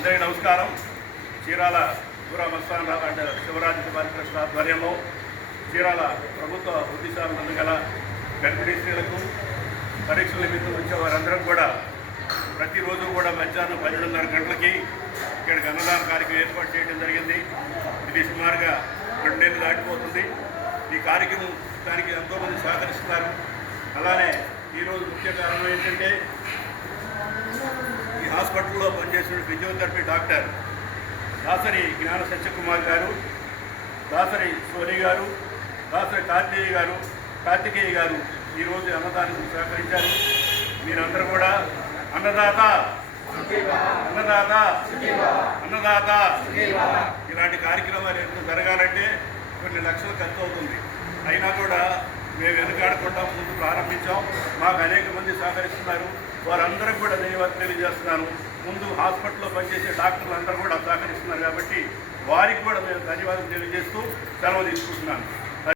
అందరికీ నమస్కారం. చీరాల దూరా మస్తానరావు అండ్ శివరాజు బాలకృష్ణ ఆధ్వర్యంలో చీరాల ప్రభుత్వ ఉద్దేశాలు గల గర్భిణీ స్త్రీలకు పరీక్షల నిమిత్తం వచ్చే వారందరూ కూడా ప్రతిరోజు కూడా మధ్యాహ్నం 12:30 గంటలకి ఇక్కడికి అన్నదాన కార్యక్రమం ఏర్పాటు చేయడం జరిగింది. ఇది సుమారుగా 2 నెలలు దాటిపోతుంది. ఈ కార్యక్రమం దానికి ఎంతోమంది సహకరిస్తున్నారు. అలానే ఈరోజు ముఖ్య కారణం ఏంటంటే ఈ హాస్పిటల్లో పనిచేసిన ఫిజియోథెరపీ డాక్టర్ దాసరి జ్ఞాన సత్యకుమార్ గారు, దాసరి సోని గారు, దాసరి కార్తికేయ గారు ఈరోజు అన్నదానికి సహకరించారు. మీరందరూ కూడా అన్నదాత అన్నదాత అన్నదాత ఇలాంటి కార్యక్రమాలు ఎందుకు జరగాలంటే కొన్ని లక్షలు ఖర్చు అవుతుంది. అయినా కూడా మేము వెనుకాడకుండా ముందు ప్రారంభించాం. మాకు అనేక మంది సహకరిస్తున్నారు. వారందరూ కూడా ధన్యవాదాలు తెలియజేస్తున్నాను. ముందు హాస్పిటల్లో పనిచేసే డాక్టర్లు అందరూ కూడా సహకరిస్తున్నారు కాబట్టి వారికి కూడా మేము ధన్యవాదాలు తెలియజేస్తూ సెలవు తీసుకుంటున్నాను.